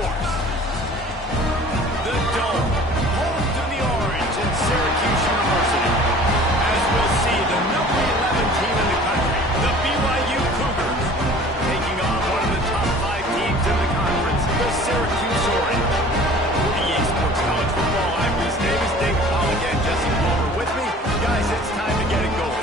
course. The Dome, home to the Orange and Syracuse University. As we'll see, the number 11 team in the country, the BYU Cougars, taking on one of the top 5 teams in the conference, the Syracuse Orange. EA Sports College Football, I'm Reese Davis. David Paul again, Jesse Palmer with me. Guys, it's time to get it going.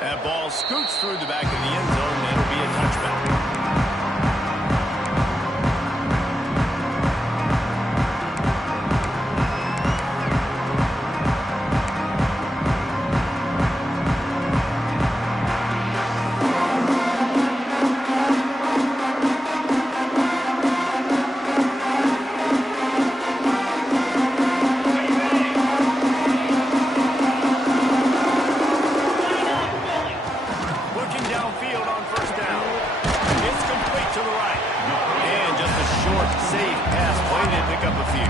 That ball scoots through the back of the end zone, and it'll be a touchback. Downfield on first down. It's complete to the right. And just a short, safe pass play to pick up a few.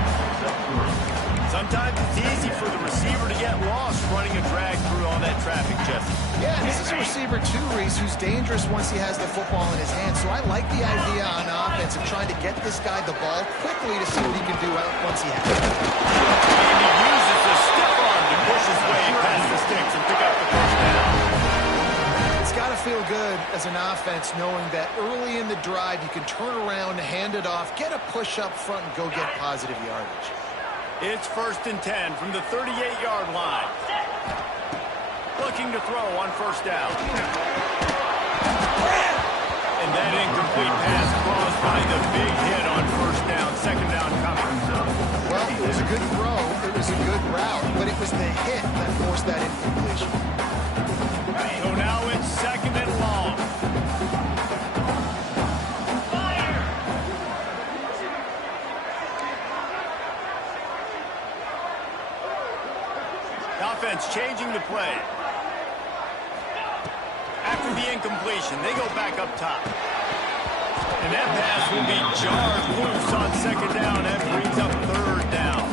Sometimes it's easy for the receiver to get lost running a drag through all that traffic, Jesse. Yeah, this is a receiver too, Reese, who's dangerous once he has the football in his hands. So I like the idea on offense of trying to get this guy the ball quickly to see what he can do once he has it. And he uses the stiff arm to push his way past the sticks and pick up the first down. Got to feel good as an offense knowing that early in the drive you can turn around, hand it off, get a push up front, and go get positive yardage. It's 1st and 10 from the 38-yard line. Looking to throw on first down. And that incomplete pass caused by the big hit on first down. Second down coming. Well, it was a good throw. It was a good route, but it was the hit that forced that incompletion. So now it's 2nd and long. Fire! The offense changing the play. After the incompletion, they go back up top. And that pass will be jarred loose on 2nd down. That brings up 3rd down.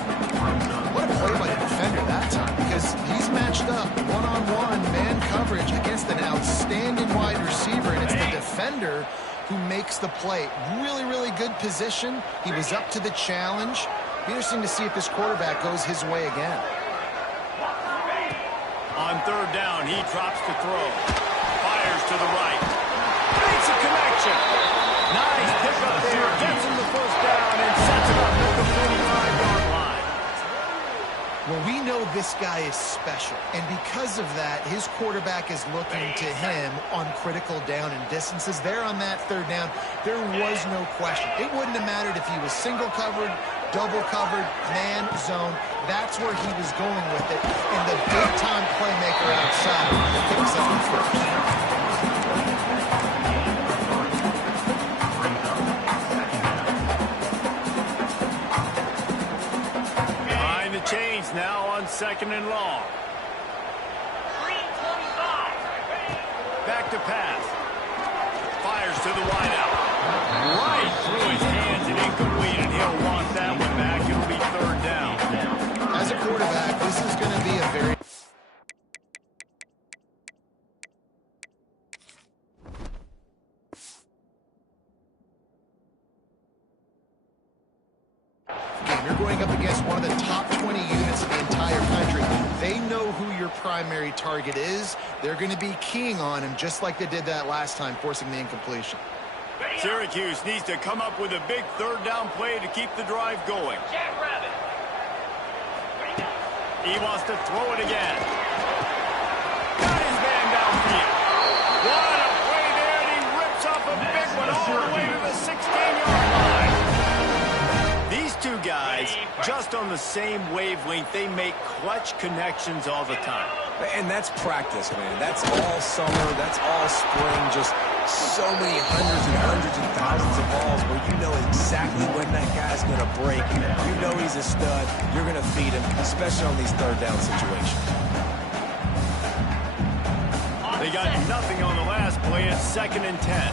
What a play by the defender that time, because he's matched up one-on-one man coverage against an outstanding wide receiver, and it's the defender who makes the play. Really, really good position. He was up to the challenge. Be interesting to see if this quarterback goes his way again. On 3rd down, he drops to throw. Fires to the right. Makes a connection. Nice pick up there. Gets him the first down and sets it up at the 45-yard line. Well, we know this guy is special, and because of that, his quarterback is looking to him on critical down and distances. There on that 3rd down, there was no question. It wouldn't have mattered if he was single covered, double covered, man, zone. That's where he was going with it, and the big-time playmaker outside picks up the first. Chains now on 2nd and long. 3:25. Back to pass. Fires to the wideout. Right through his hands and incomplete, and he'll want that one back. It'll be 3rd down. As a quarterback, this is going to be a very... You're going up against one of the top 20 units in the entire country. They know who your primary target is. They're going to be keying on him just like they did that last time, forcing the incompletion. Syracuse needs to come up with a big 3rd down play to keep the drive going. He wants to throw it again. Got his man downfield. What a play there, and he rips off a big one all the way to the 16-yard line. These two guys, just on the same wavelength, they make clutch connections all the time. And that's practice, man. That's all summer. That's all spring. Just so many hundreds and thousands of balls where you know exactly when that guy's going to break. You know he's a stud. You're going to feed him, especially on these third down situations. They got nothing on the last play. It's 2nd and 10.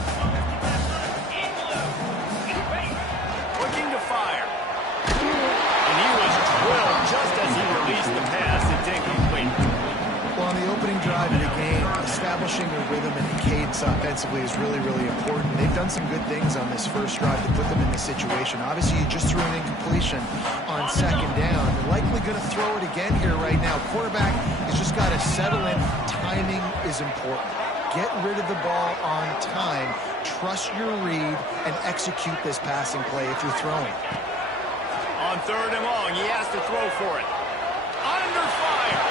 Looking to fire. And he was drilled just as he released the pass. It's incomplete. Well, on the opening drive of the game, establishing a rhythm and a cadence offensively is really, really important. They've done some good things on this first drive to put them in this situation. Obviously, you just threw an incompletion on 2nd down. They're likely going to throw it again here right now. Quarterback has just got to settle in. Timing is important. Get rid of the ball on time. Trust your read and execute this passing play if you're throwing. On 3rd and long, he has to throw for it. Under fire.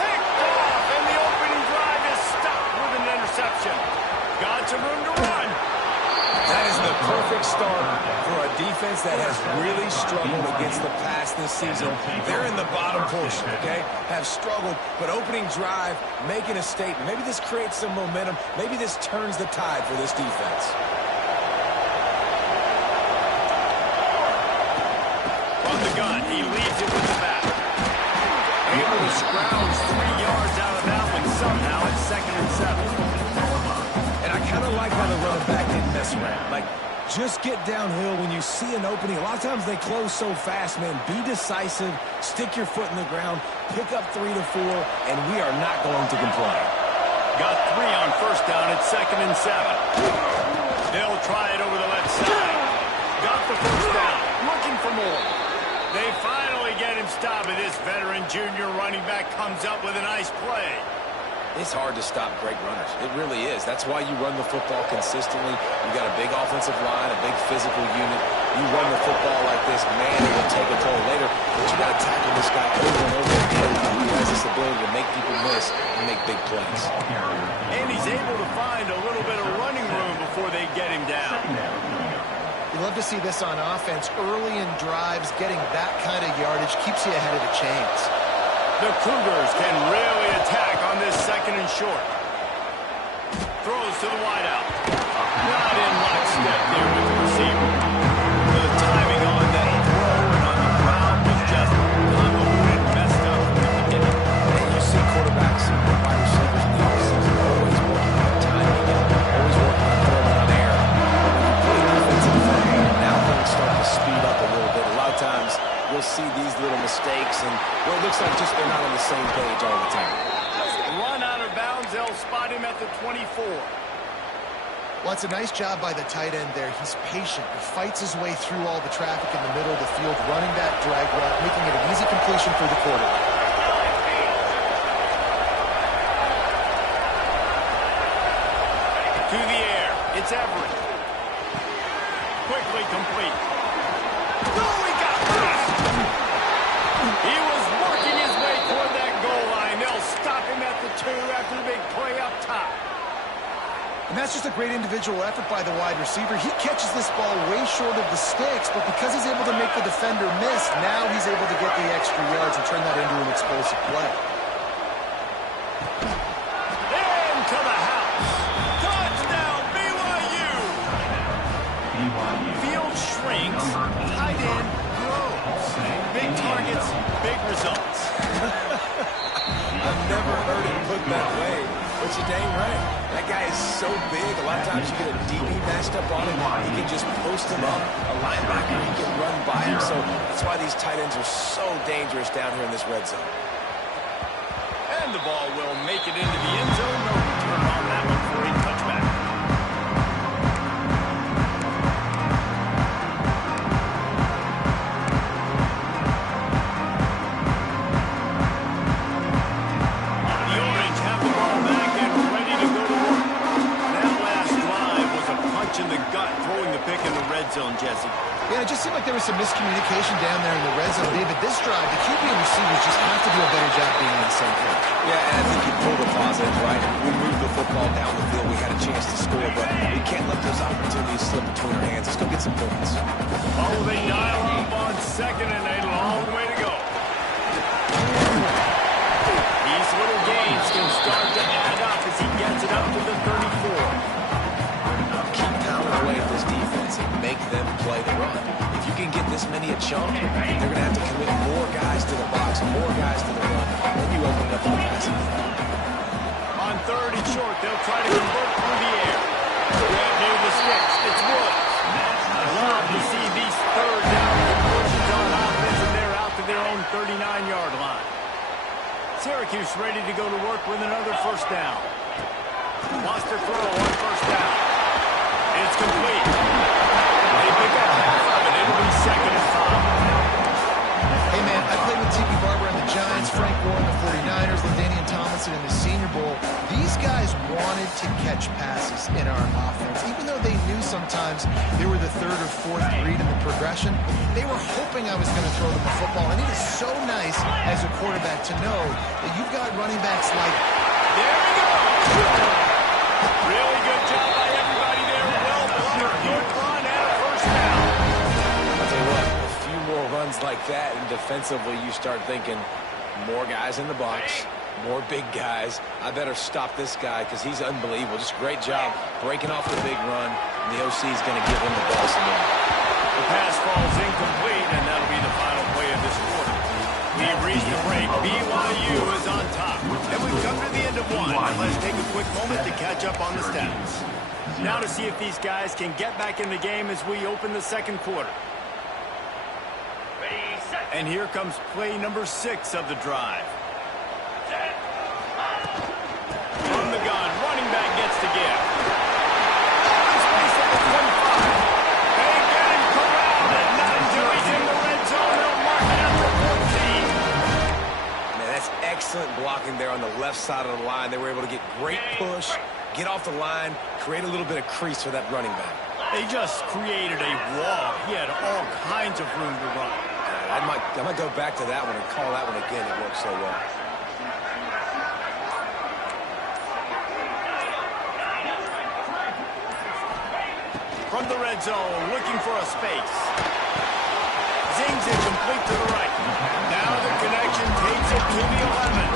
Picked off, and the opening drive is stopped with an interception. Got some room to run. That is the perfect start for a defense that has really struggled against the pass this season. They're in the bottom portion, okay? Have struggled, but opening drive, making a statement. Maybe this creates some momentum. Maybe this turns the tide for this defense. From the gun, he leads it with the back. Able to scrounge 3 yards out of that one somehow at 2nd and 7. And I kind of like how the running back didn't mess around. Like, just get downhill when you see an opening. A lot of times they close so fast, man. Be decisive, stick your foot in the ground, pick up 3 to 4, and we are not going to complain. Got 3 on 1st down at 2nd and 7. They'll try it over the left side. Got the 1st down, looking for more. They finally get him stopped, and this veteran junior running back comes up with a nice play. It's hard to stop great runners. It really is. That's why you run the football consistently. You got a big offensive line, a big physical unit. You run the football like this, man, it will take a toll later. But you got to tackle this guy over and over again. He has this ability to make people miss and make big plays. And he's able to find a little bit of running room before they get him down. You love to see this on offense. Early in drives, getting that kind of yardage keeps you ahead of the chains. The Cougars can really attack on this 2nd and short. Throws to the wideout. Not in lockstep there with the receiver. The timing on that throw and on the ground was just convoluted, messed up from the beginning. And you see quarterbacks and wide receivers in the offseason always working on timing and always working on throwing on air. But when you play defensive front, now things start to speed up a little bit. A lot of times you'll see these little mistakes, and well, it looks like just they're not on the same page all the time. Run out of bounds. They'll spot him at the 24. Well, it's a nice job by the tight end there. He's patient. He fights his way through all the traffic in the middle of the field, running that drag route, making it an easy completion for the quarterback. To the air. It's Everett. Quickly complete. Oh, he got loose. He was working his way toward that goal line. They'll stop him at the 2 after the big play up top. And that's just a great individual effort by the wide receiver. He catches this ball way short of the sticks, but because he's able to make the defender miss, now he's able to get the extra yards and turn that into an explosive play. Into the house. Touchdown, BYU. Field shrinks, tight end grows. Big targets, big results. I've never heard it put that way, but you're dang right. That guy is so big. A lot of times you get a DB matched up on him. He can just post him up. A linebacker, he can run by him. So that's why these tight ends are so dangerous down here in this red zone. And the ball will make it into the end zone. No return on that one for a touchback. The Orange have the ball back and ready to go to work. That last drive was a punch in the gut, throwing the pick in the red zone, Jesse. Yeah, it just seemed like there was some miscommunication down there in the red zone. David, this drive, the QB and receivers just have to do a better job being on the same page. Yeah, and I think you pulled the positives, right? We moved the football down the field. We had a chance to score, but we can't let those opportunities slip between our hands. Let's go get some points. Oh, they dial up on 2nd and a long way to go. He's a little start to add up as he gets it up to the 34. Keep pounding away at this defense and make them play the run. If you can get this many a chunk, they're going to have to commit more guys to the box, more guys to the run. Then you open it up for the passing. On third and short, they'll try to convert through the air. Right near the sticks, it's Woods. I love to see these third down conversions on offense, and they're out to their own 39-yard line. Syracuse ready to go to work with another first down. Lost their throw on first down. It's complete. They pick up half of it. It'll be second and 5. Hey, man, I played with Tiki Barber and the Giants, Frank Warren, the 49ers, LaDainian Tomlinson in the Senior Bowl. These guys wanted to catch passes in our offense. Even though they knew sometimes they were the third or fourth read in the progression, they were hoping I was going to throw them the football. And it is so nice as a quarterback to know that you've got running backs like... There we go! Really good job by everybody there. Well blocked, good run, and a first down. I'll tell you what, a few more runs like that, and defensively you start thinking, more guys in the box, more big guys. I better stop this guy because he's unbelievable. Just great job breaking off the big run, and the OC is going to give him the ball some more. The pass falls incomplete, and that'll be the final play of this quarter. We've reached the break. BYU is on top. And we've come to the end of one. Let's take a quick moment to catch up on the stats. Now to see if these guys can get back in the game as we open the second quarter. And here comes play number 6 of the drive. From the gun, running back gets to give. Space at the 25. They get him corralled, and not until he's in the red zone, they'll mark it up to 14. Man, that's excellent blocking there on the left side of the line. They were able to get great push, get off the line, create a little bit of crease for that running back. They just created a wall. He had all kinds of room to run. I might go back to that one and call that one again. It worked so well. From the red zone, looking for a space. Zings it complete to the right. Now the connection takes it to the 11.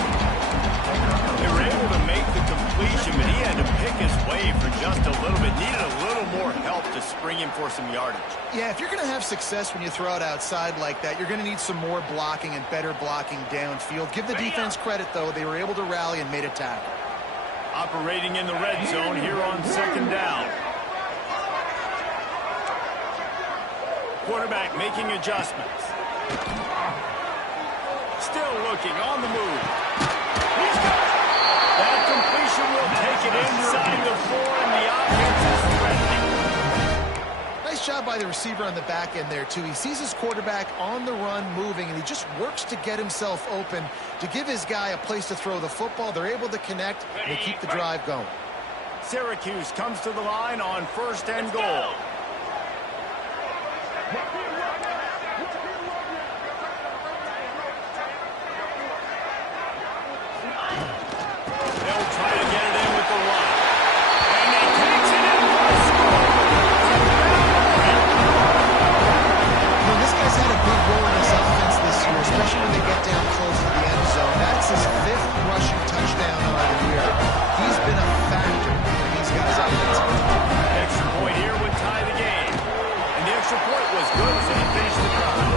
They were able to make the completion, but he had to pick his way for just a little bit. Needed a little more help to spring him for some yardage. Yeah, if you're going to have success when you throw it outside like that, you're going to need some more blocking and better blocking downfield. Give the defense credit, though. They were able to rally and made a tackle. Operating in the red zone here on second down. Quarterback making adjustments. Still looking on the move. He's got it. That completion will take it inside the 4, and the offense is threatening. Nice job by the receiver on the back end there, too. He sees his quarterback on the run moving, and he just works to get himself open to give his guy a place to throw the football. They're able to connect, and they keep the drive going. Syracuse comes to the line on first and goal. They'll try to get it in with the run. And he takes it in for a score. This guy's had a big role in his offense this year, especially when they get down close to the end zone. That's his 5th rushing touchdown on the year. He's been a factor in these guys' offense. Extra point here would tie the game. And the extra point was good as they finished the drive.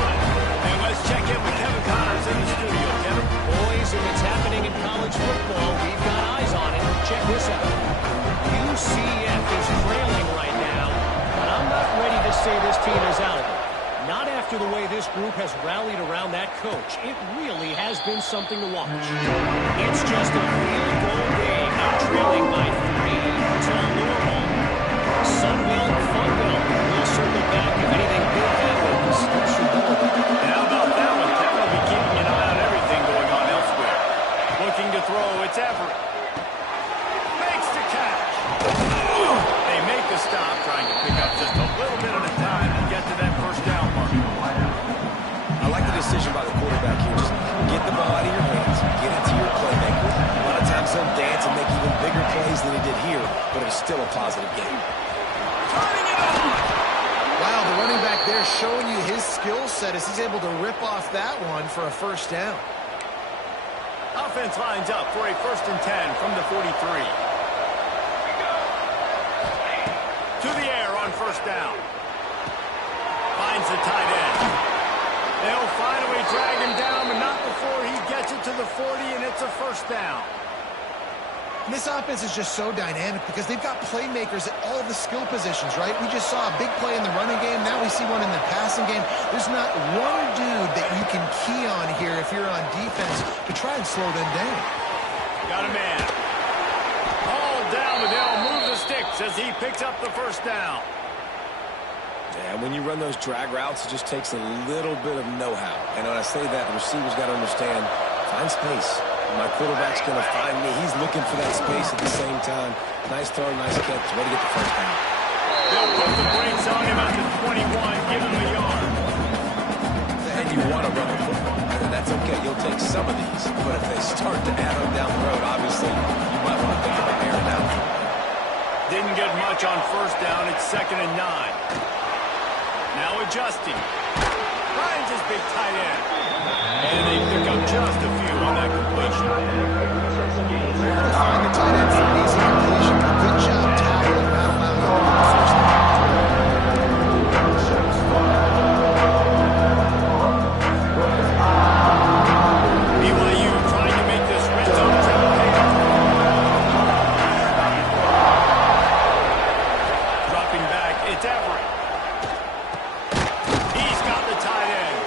And let's check in with Kevin Connors in the studio. Kevin? Boys, if it's happening in college football, we've got eyes on it. Check this out. UCF is trailing right now, but I'm not ready to say this team is out of it. Not after the way this group has rallied around that coach. It really has been something to watch. It's just a field goal game. Now trailing by 3 until Louisville. Sunbelt, Funbelt. We'll circle back if anything big happens. And how about that one? Kevin will be keeping an eye on everything going on elsewhere. Looking to throw, it's Everett. Makes the catch. They make the stop, trying to pick up just a little bit at a time to get to that first down mark. I like the decision by the quarterback here. Just get the ball out of your hands, get it to your playmaker. A lot of times he'll dance and make even bigger plays than he did here, but it was still a positive game. Turning it on. Wow, the running back there showing you his skill set as he's able to rip off that one for a first down. defense lines up for a 1st and 10 from the 43. To the air on 1st down. Finds the tight end. They'll finally drag him down, but not before he gets it to the 40, and it's a 1st down. And this offense is just so dynamic because they've got playmakers at all the skill positions, right? We just saw a big play in the running game. Now we see one in the passing game. There's not one dude that you can key on here if you're on defense to try and slow them down. Got a man. All down, but they'll move the sticks as he picks up the 1st down. Yeah, when you run those drag routes, it just takes a little bit of know-how. And when I say that, the receiver's got to understand, find space. My quarterback's going to find me. He's looking for that space at the same time. Nice throw, nice catch. Way to get the 1st down. They'll put the brakes on him at the 21, give him a yard. And you want to run the football. And that's okay. You'll take some of these. But if they start to add them down the road, obviously, you might want to think about airing out. Didn't get much on 1st down. It's 2nd and 9. Now adjusting. Finds his big tight end. And they pick up just a few on that completion. Find the tight end for an easy completion. Good job tackling, not allowing him to run the 1st down. BYU trying to make this red zone trip pay off. Dropping back, it's Everett. He's got the tight end.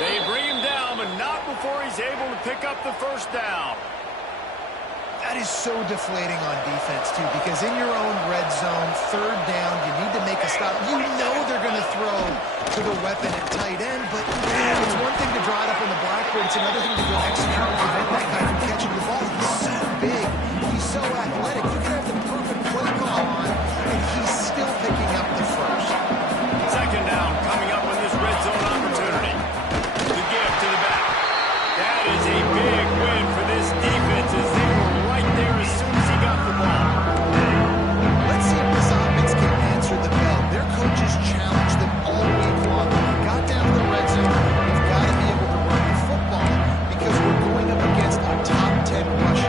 They bring him down, but not before he's able to pick up the 1st down. That is so deflating on defense, too, because in your own red zone, 3rd down, you need to make a stop. You know they're going to throw to the weapon at tight end, but man, it's one thing to draw it up in the blackboard. It's another thing to go execute and prevent that guy from catching the ball. He's so big. He's so athletic. You can have the perfect play call on, and he's still picking up the 1st. 2nd down coming up with this red zone opportunity. The give to the back. That is a big win for this defense as they were right there as soon as he got the ball. Let's see if this offense can answer the bell. Their coaches challenged them all week long. When we got down to the red zone, we've got to be able to run the football because we're going up against a top 10 rush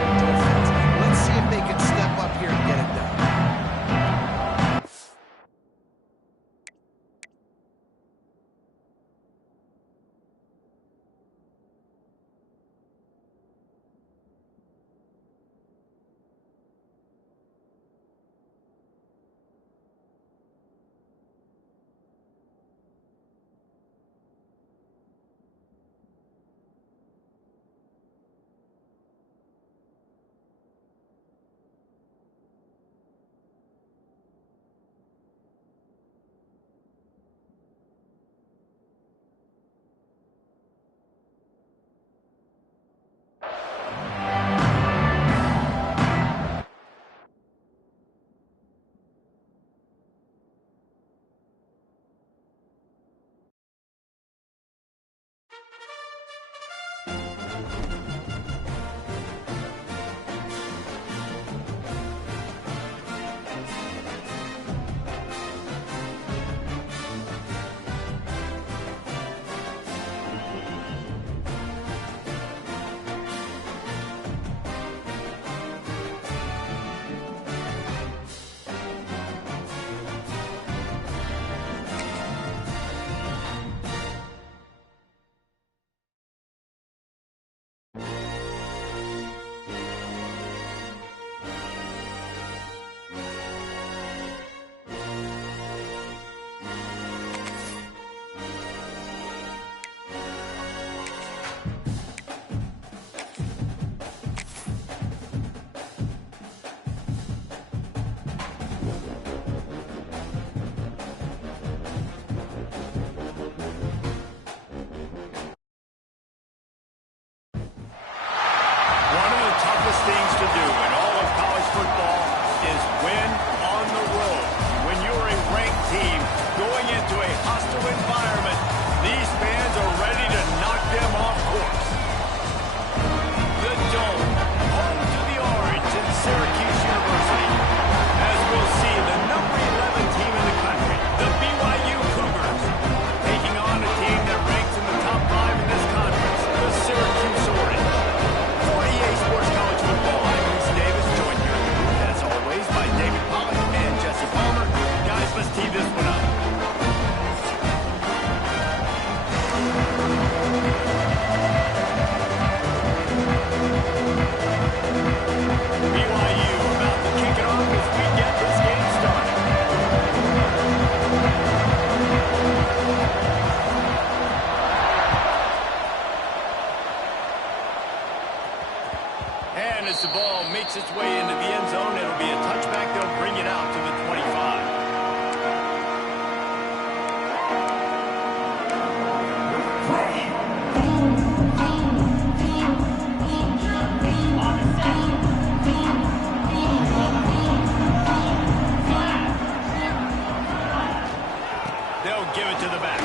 give it to the back.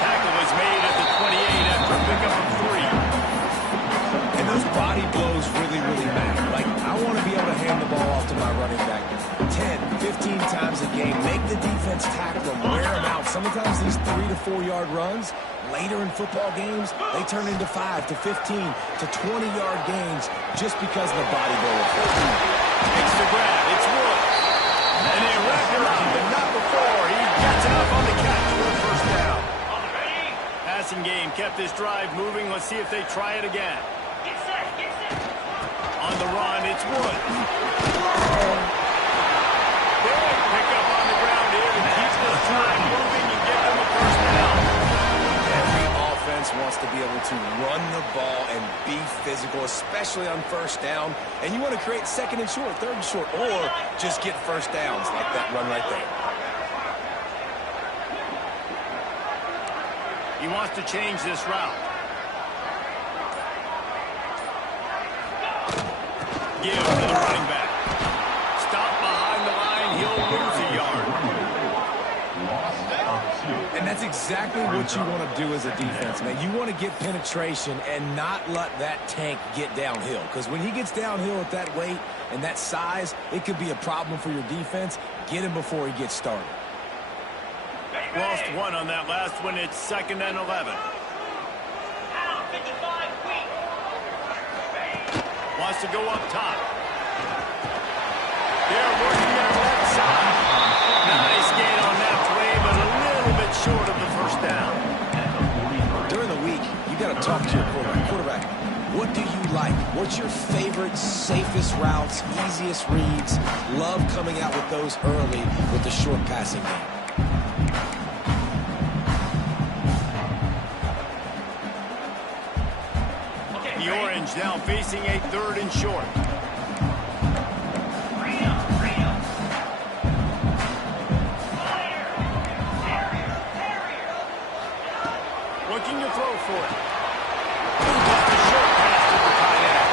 Tackle was made at the 28 after a pickup of 3. And those body blows really, really matter. Like, I want to be able to hand the ball off to my running back 10, 15 times a game. Make the defense tackle them, wear them out. Sometimes these 3 to 4 yard runs, later in football games, they turn into 5 to 15 to 20 yard gains just because of the body blow. Makes the grab. It's Wood. And they wrap him up, but not before. He gets enough on the catch for a first down. Passing game kept this drive moving. Let's see if they try it again. On the run, it's Wood. Big pickup on the ground here to keep this drive moving and get them a first down. Every offense wants to be able to run the ball and be physical, especially on first down. And you want to create second and short, third and short, or just get first downs like that run right there. He wants to change this route. Give to the running back. Stop behind the line. He'll lose a yard. And that's exactly what you want to do as a defense, man. You want to get penetration and not let that tank get downhill. Because when he gets downhill at that weight and that size, it could be a problem for your defense. Get him before he gets started. Lost one on that last one. It's 2nd and 11. Wants to go up top. They're working their left side. Nice gain on that play, but a little bit short of the first down. During the week, you got to talk to your quarterback. What do you like? What's your favorite, safest routes, easiest reads? Love coming out with those early with the short passing game. The Orange now facing a 3rd and short. Looking to throw for it. Just a short pass to the tight end.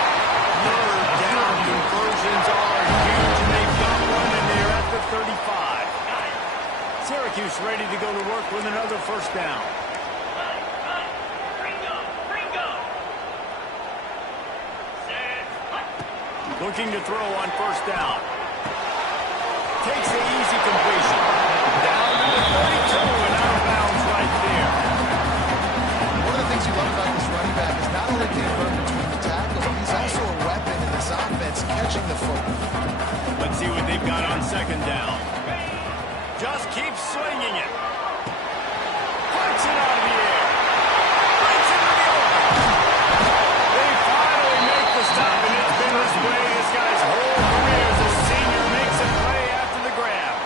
3rd down conversions are huge, and they've got one, and they're at the 35. Syracuse ready to go to work with another first down. Looking to throw on first down. Takes the easy completion. Down to the 32 and out of bounds right there. One of the things you love about this running back is not only can he run between the tackles, but he's also a weapon in this offense catching the football. Let's see what they've got on 2nd down. Just keeps swinging it. Puts it out of the air. Brings it to the open. They finally make the stop, and it's been this way this guy's whole career as a senior. Makes a play after the grab.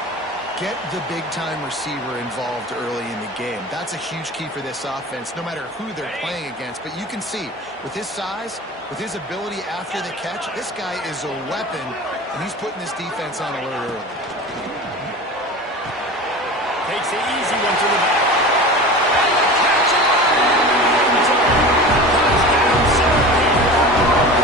Get the big-time receiver involved early in the game. That's a huge key for this offense, no matter who they're playing against. But you can see, with his size, with his ability after the catch, this guy is a weapon, and he's putting this defense on alert early. Takes the easy one to the back.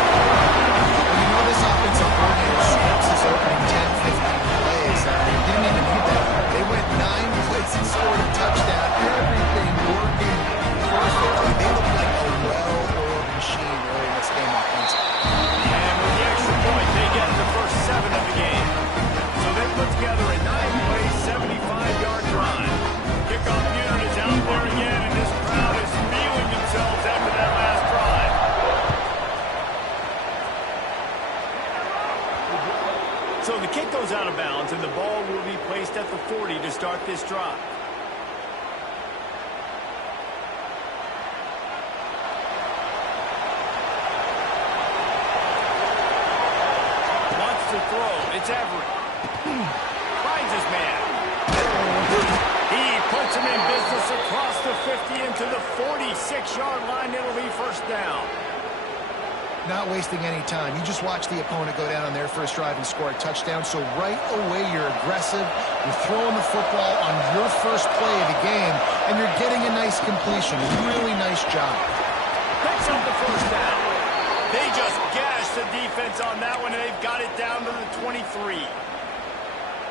Well, you know this offensive coordinator scripts his opening 10, 15 plays. They didn't even need that. They went 9 plays and scored a touchdown. Everything working perfectly. They look like a well-oiled machine early in this game offensively. And with the extra point, they get the first 7 of the game. So they put together a 9-play, 75-yard drive. Kickoff unit is out there again, and this crowd is feeling themselves after that last drive. So the kick goes out of bounds, and the ball will be placed at the 40 to start this drive. Wants to throw. It's Everett. Finds his man. He puts him in business across the 50 into the 46-yard line. It'll be first down. Not wasting any time. You just watch the opponent go down on their first drive and score a touchdown. So right away, you're aggressive. You're throwing the football on your first play of the game, and you're getting a nice completion. Really nice job. Picks up the first down. They just gashed the defense on that one, and they've got it down to the 23.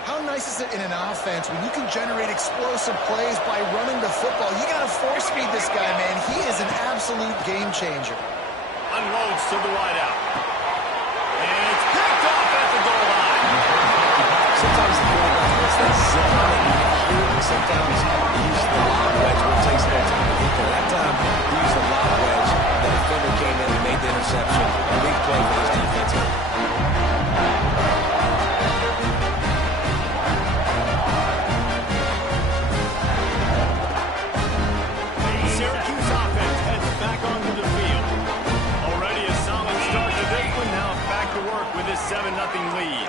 How nice is it in an offense when you can generate explosive plays by running the football? You got to force feed this guy, man. He is an absolute game changer. Unloads to the wideout. And it's picked off at the goal line. Sometimes the quarterback gets that zip on it. You can hear it. Sometimes he uses the lob wedge where it takes no time to get there. That time he used the lob wedge. The defender came in and made the interception. A big play for his defense. Syracuse offense heads back onto the field. Already a solid start to this one. Now back to work with this 7-0 lead.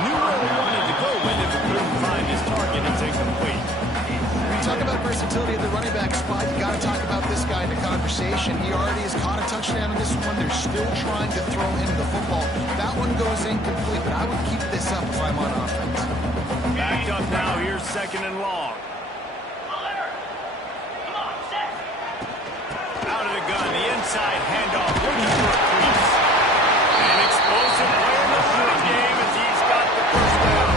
Knew where he wanted to go with it, but couldn't find his target. It's incomplete. When you talk about versatility at the running back spot, you got to talk about this guy in the conversation. He already has caught a touchdown in this one. They're still trying to throw him the football. That one goes incomplete, but I would keep this up if I'm on offense. Backed up now. Here's 2nd and long. Out of the gun, the inside handoff, looking for a crease. An explosive play in the running game as he's got the first down.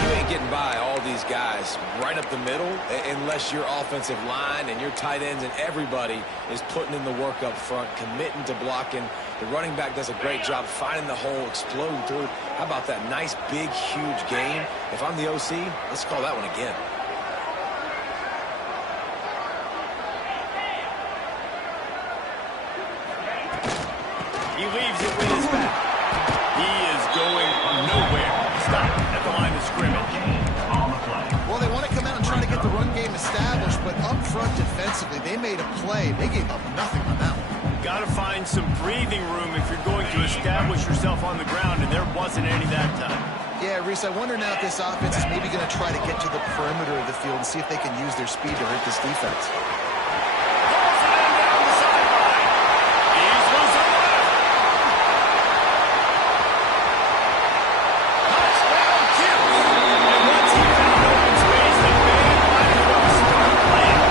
You ain't getting by all these guys right up the middle unless your offensive line and your tight ends and everybody is putting in the work up front, committing to blocking. The running back does a great job finding the hole, exploding through. How about that nice, big, huge game? If I'm the OC, let's call that one again. He leaves it with his back. He is going nowhere. Stop at the line of scrimmage. Well, they want to come out and try to get the run game established, but up front defensively, they made a play. They gave up nothing on that one. Got to find some breathing room if you're going to establish yourself on the ground, and there wasn't any that time. Yeah, Reese, I wonder now if this offense is maybe going to try to get to the perimeter of the field and see if they can use their speed to hurt this defense. Pulls it in down the sideline. He's losing left. Touchdown, Cuse. And once he found open space, the band might as well start playing.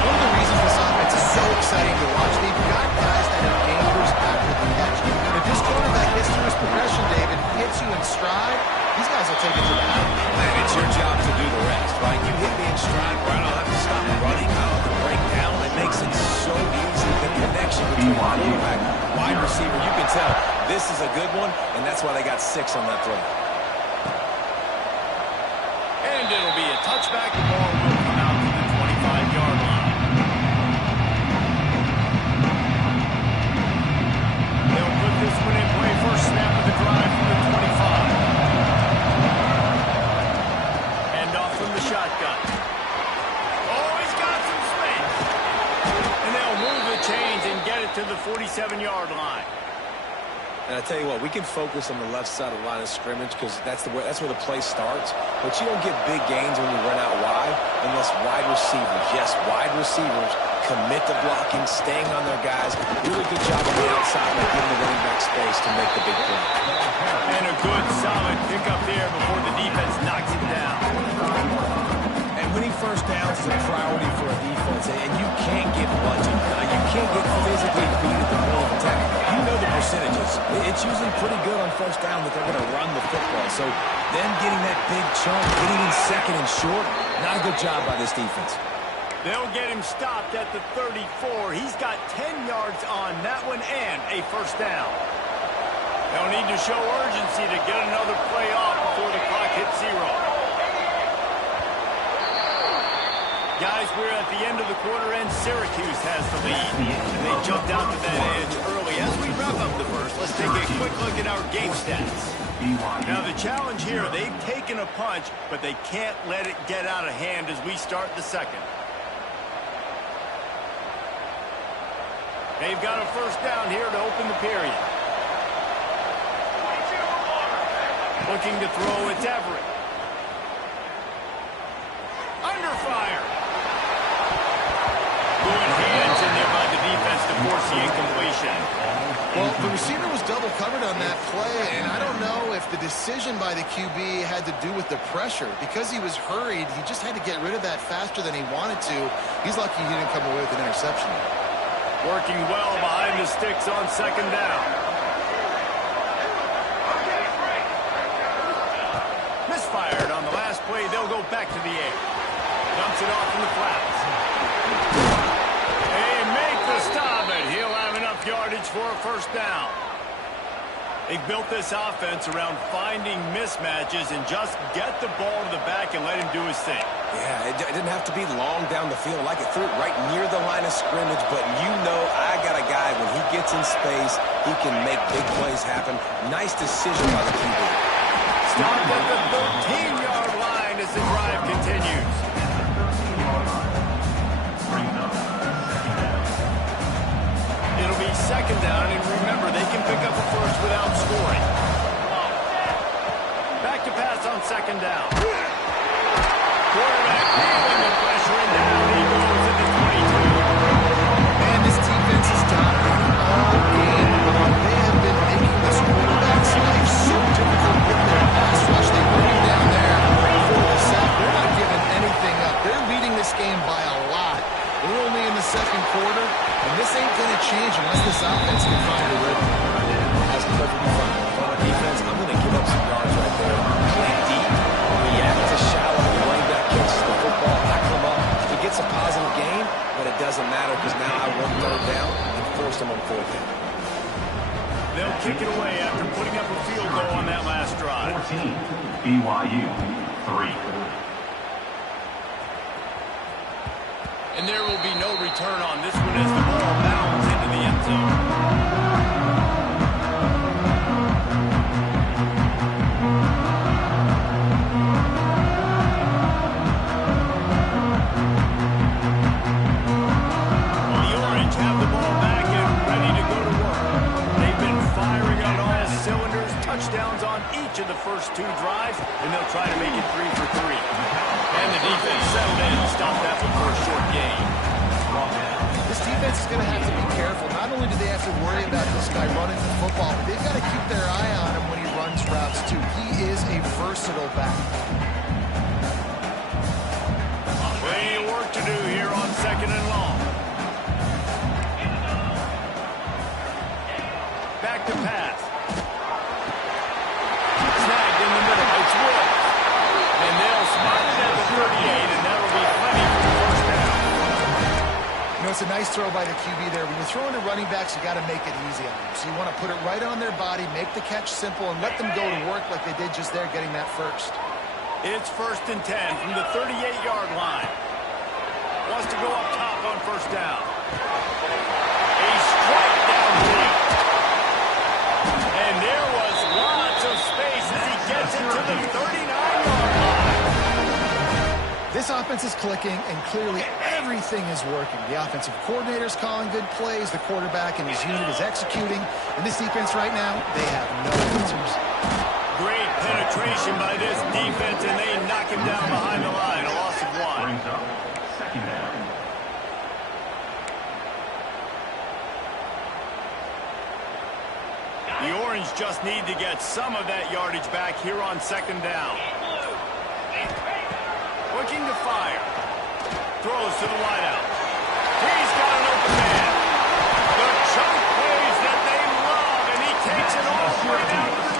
One of the reasons this offense is so exciting to watch, they've got guys that have gamers after the catch. If this quarterback gets through his progression, David, hits you in stride, these guys will take it to the house. Man, it's your job to do the rest, right? You hit me in stride, right? I'll have to stop running. I'll have to break down. It makes it so easy. The connection between quarterback, wide receiver, you can tell this is a good one, and that's why they got 6 on that throw. And it'll be a touchback. The ball will come out to the 25-yard line. They'll put this one in play. First snap of the drive from the 25. Hand off from the shotgun. Oh, he's got some space. And they'll move the chains and get it to the 47-yard line. And I tell you what, we can focus on the left side of the line of scrimmage because that's where the play starts. But you don't get big gains when you run out wide unless wide receivers, yes, wide receivers, commit to blocking, staying on their guys. Really good job on the outside by giving the running back space to make the big play. And a good, solid pickup there before the defense knocks him down. And winning first downs is a priority for a defense, and you can't get bludgeoned. You can't get physically beat at the point of attack. You know the percentages. It's usually pretty good on first down that they're going to run the football. So them getting that big chunk, getting in second and short, not a good job by this defense. They'll get him stopped at the 34. He's got 10 yards on that one and a first down. They'll need to show urgency to get another play off before the clock hits 0. Guys, we're at the end of the quarter, and Syracuse has the lead. And they jumped out to that edge early. As we wrap up the first, let's take a quick look at our game stats. Now, the challenge here, they've taken a punch, but they can't let it get out of hand as we start the second. They've got a first down here to open the period. Looking to throw, it's Everett. Under fire. Good hands in there by the defense to force the incompletion. Well, the receiver was double covered on that play, and I don't know if the decision by the QB had to do with the pressure. Because he was hurried, he just had to get rid of that faster than he wanted to. He's lucky he didn't come away with an interception. Working well behind the sticks on second down. play, they'll go back to the air. Dumps it off in the flats. They make the stop, and he'll have enough yardage for a first down. They built this offense around finding mismatches and just get the ball to the back and let him do his thing. Yeah, it didn't have to be long down the field. Like it threw it right near the line of scrimmage, but you know I got a guy, when he gets in space, he can make big plays happen. Nice decision by the QB. Stopped at the 13-yard line as the drive continues. It'll be second down, and remember, they can pick up a first without scoring. Back to pass on second down. Quarterback feeling the pressure, and down he goes at the 22. And this defense is dominating all game long. They have been making this quarterback's life so difficult with their pass rush. They put him down there for the sack. They're not giving anything up. They're leading this game by a lot. We're only in the second quarter, and this ain't going to change unless this offense can find a rhythm. That's perfectly fine. On defense, I'm going to give up some yards right there. Play deep, react to shallow. The running back catches the football. I come up. He gets a positive gain, but it doesn't matter because now I run third down and forced him on fourth down. They'll kick it away after putting up a field goal on that last drive. 14, BYU, 3. And there will be no return on this one as the ball bounds into the end zone. The Orange have the ball back and ready to go to work. They've been firing on all cylinders, touchdowns on each of the first two drives, and they'll try to make it 3 for 3. And the defense settled in and stopped that one for a short gain. This defense is going to have to be careful. Not only do they have to worry about this guy running the football, but they've got to keep their eye on him when he runs routes, too. He is a versatile back. Plenty of work to do here on second and long. Back to pass. Snagged in the middle. It's Wood. And they'll spot it at the 38, and that'll be plenty for the first down. You know, it's a nice throw by the QB there. When you're throwing to running backs, you got to make it easy on them. So you want to put it right on their body, make the catch simple, and let them go to work like they did just there, getting that first. It's 1st and 10 from the 38-yard line. Wants to go up top on first down. A strike downfield. And there was lots of space as he gets it to the 39-yard line. This offense is clicking, and clearly everything is working. The offensive coordinator's calling good plays. The quarterback and his unit is executing. And this defense right now, they have no answers. Great penetration by this defense, and they knock him down behind the line. A loss of 1. Brings up second down. The Orange just need to get some of that yardage back here on second down. Looking to fire. Throws to the wideout. He's got an open man. The chunk plays that they love, and he takes it all the way down to the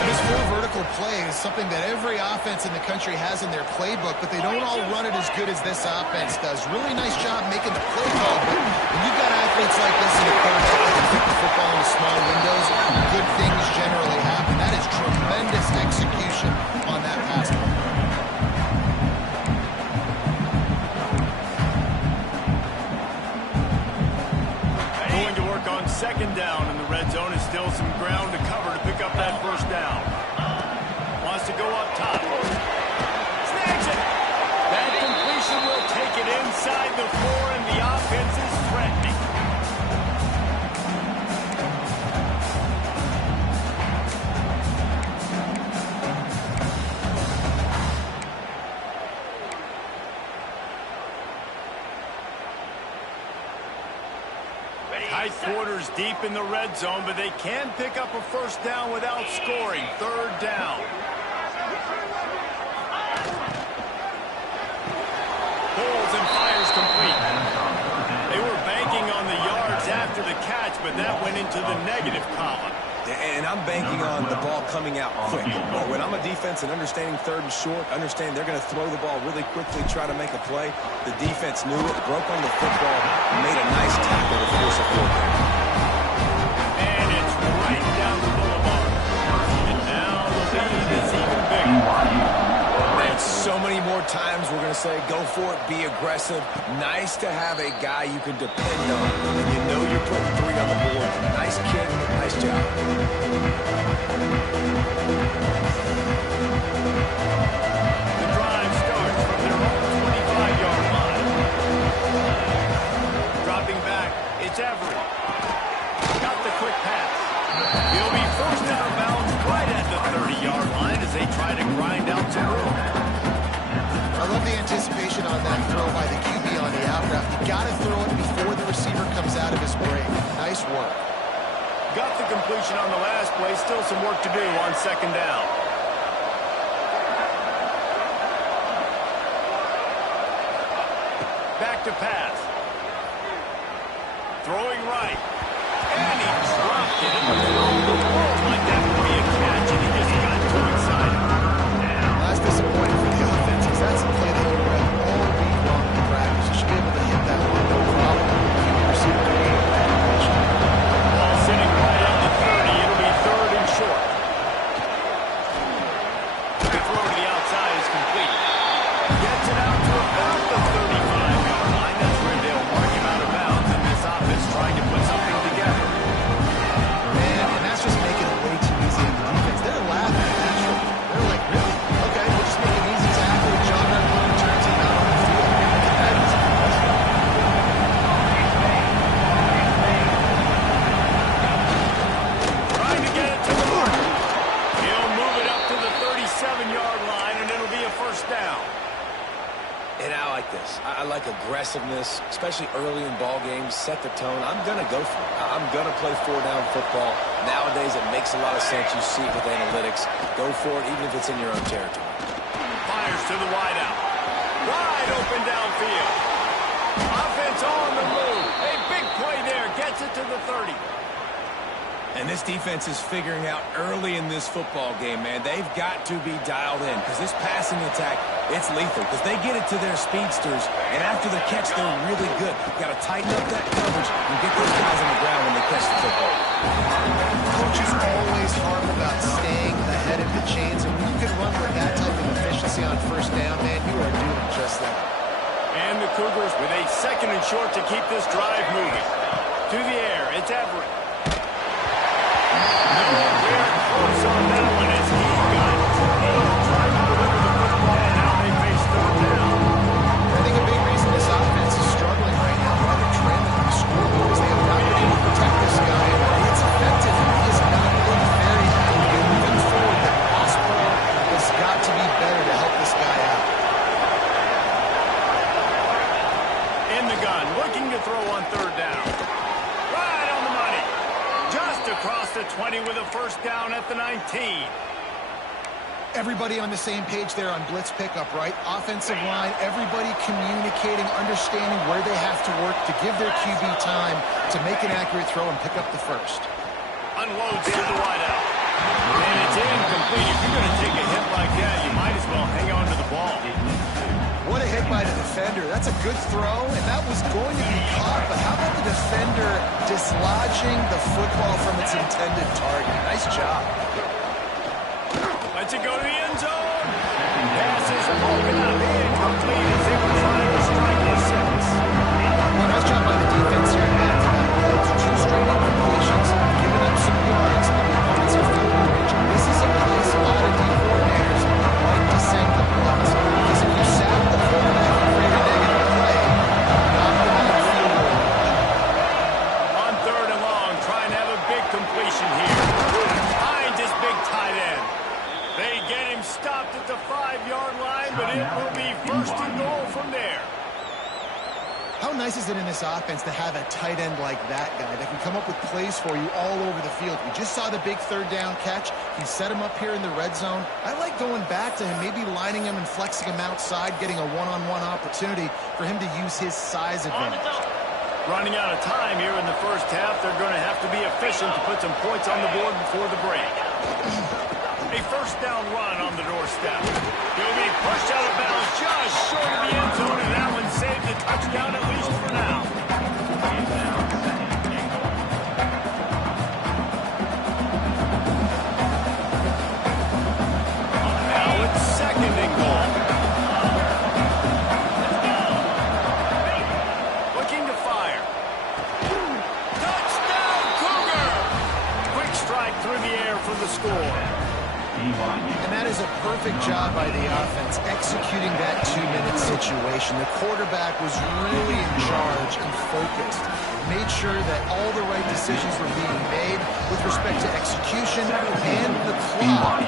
10. This full vertical play is something that every offense in the country has in their playbook, but they don't all run it as good as this offense does. Really nice job making the play call, but when you've got athletes like this in the quarterback that can fit the football into small windows, good things generally happen. That is tremendous execution on that pass play. Going to work on second down in the red zone. Is still some ground to cover to pick up that first down. Wants to go up top. Snags it. That completion will take it inside the 4, and the offense is threatening. Tight quarters deep in the red zone, but they can pick up a first down without scoring. Third down. Pulls and fires complete. They were banking on the yards after the catch, but that went into the negative column. And I'm banking on the ball coming out quick. When I'm a defense and understanding third and short, understand they're going to throw the ball really quickly, try to make a play. The defense knew it, broke on the football, and made a nice tackle to force a field goal. And it's right down the boulevard. And now the lead is even bigger. And so many more times we're going to say, go for it, be aggressive. Nice to have a guy you can depend on, and you know you're putting 3 on the board. Nice kick, nice job. The drive starts from their own 25-yard line. Dropping back, it's Everett. Got the quick pass. He'll be first out of bounds right at the 30-yard line as they try to grind out some room. I love the anticipation on that throw by the QB on the out route. You got to throw it before the receiver comes out of his break. Nice work. Got the completion on the last play. Still some work to do on second down. Back to pass. Throwing right. And he dropped it. Like that would be a catch, and he just got too excited. That's disappointing for the offense because that's a play that you read all week long in practice. You should be able to hit that one, no problem. QB receiver to gain that position. Ball sitting right at the 30. It'll be third and short. The throw to the outside is complete. Gets it out to about the 35-yard line. That's where they'll mark him out of bounds, and this offense trying to put something together. Man, and that's just making it way too easy on the defense. They're laughing naturally. They're like, really? Okay, we'll just make an easy tackle. John Redmond returns him out on the field. Look at that easy. Trying to get it to the mark. He'll move it up to the 37-yard line, and it'll be a first down. And I like this. I like aggressiveness, especially early in ball games. Set the tone. I'm going to go for it. I'm going to play 4-down football. Nowadays, it makes a lot of sense. You see it with analytics. Go for it, even if it's in your own territory. Fires to the wideout. Wide open downfield. Offense on the move. A big play there. Gets it to the 30. And this defense is figuring out early in this football game, man. They've got to be dialed in because this passing attack, it's lethal because they get it to their speedsters, and after the catch, they're really good. You've got to tighten up that coverage and get those guys on the ground when they catch the football. Coaches always harp about staying ahead of the chains, and when you can run with that type of efficiency on first down, man, you are doing just that. And the Cougars with a second and short to keep this drive moving. To the air, it's Everett. Nowhere close on that one as he got trying to deliver the football, and now they face third down. I think a big reason this offense is struggling right now, why they're trailing in the score, because they have not been able to protect this guy. It's effective. He has not looked very happy. Moving forward, the pass pro has got to be better to help this guy out. In the gun, looking to throw on third down. Right on the money. Just across the 20 with a first down at the 19. Everybody on the same page there on blitz pickup, right? Offensive line, everybody communicating, understanding where they have to work to give their QB time to make an accurate throw and pick up the first. Unloads to the wideout. And it's incomplete. If you're going to take a hit like that, you might as well hang on to the ball. What a hit by the defender. That's a good throw, and that was going to be caught, but how about the defender dislodging the football from its intended target? Nice job. Lets it go to the end zone. Pass is broken up. Incomplete as they were trying to strike the 6. Well, nice job by the defense here. Two straight incompletions, giving up some yards in the opponent's field range. This is a place a lot of D coordinators like to send the blitz, because if you sack the quarterback and create a negative play, knock them out of field goal. On third and long, trying to have a big completion here. Behind this big tight end. They get him stopped at the 5-yard line, but it will be first and goal from there. How nice is it in this offense to have a tight end like that guy that can come up with plays for you all over the field? We just saw the big third down catch. He set him up here in the red zone. I like going back to him, maybe lining him and flexing him outside, getting a one-on-one opportunity for him to use his size advantage. Running out of time here in the first half. They're going to have to be efficient to put some points on the board before the break. A first down run on the doorstep. He'll be pushed out of bounds just short of the end zone, and that one saved a touchdown at least for now. Now it's second and goal. Looking to fire. Touchdown, Cougar! Quick strike through the air for the score. And that is a perfect job by the offense, executing that 2-minute situation. The quarterback was really in charge and focused. Made sure that all the right decisions were being made with respect to execution and the clock.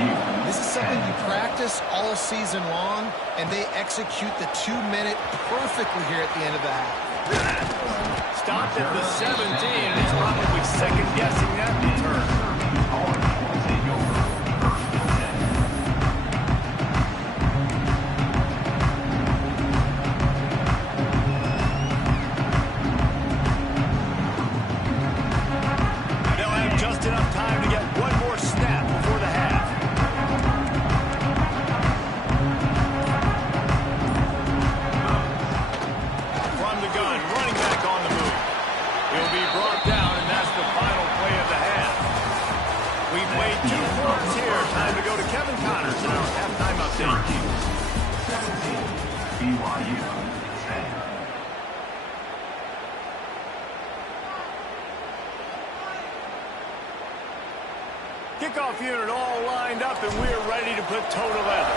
This is something you practice all season long, and they execute the 2-minute perfectly here at the end of the half. Stopped at the 17, and he's probably second-guessing that return. Enough time to get one more snap before the half. From the gun, running back on the move. He'll be brought down, and that's the final play of the half. We've played 2 quarters here. Time to go to Kevin Connors in our halftime update. BYU. Kickoff unit all lined up, and we're ready to put toe to leather.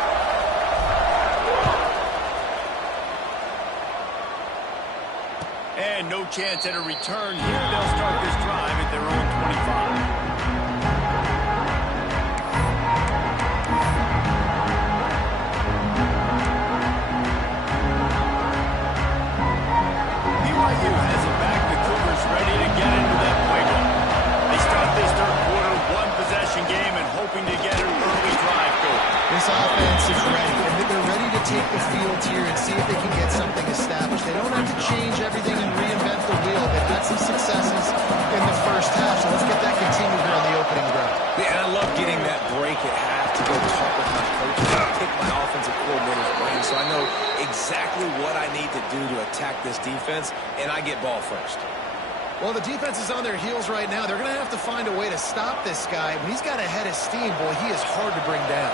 And no chance at a return here. They'll start this drive at their own 25. BYU has it back. The Cougars ready to get into that playbook. They start this third quarter, one-possession game, and hoping to get an early drive going. This offense is ready, and they're ready to take the field here and see if they can get something established. They don't have to change everything and reinvent the wheel. They've had some successes in the first half, so let's get that continued here on the opening drive. Yeah, and I love getting that break at half to go talk with my coach and pick my offensive coordinator's brain, so I know exactly what I need to do to attack this defense, and I get ball first. Well, the defense is on their heels right now. They're going to have to find a way to stop this guy. When he's got a head of steam, boy, he is hard to bring down.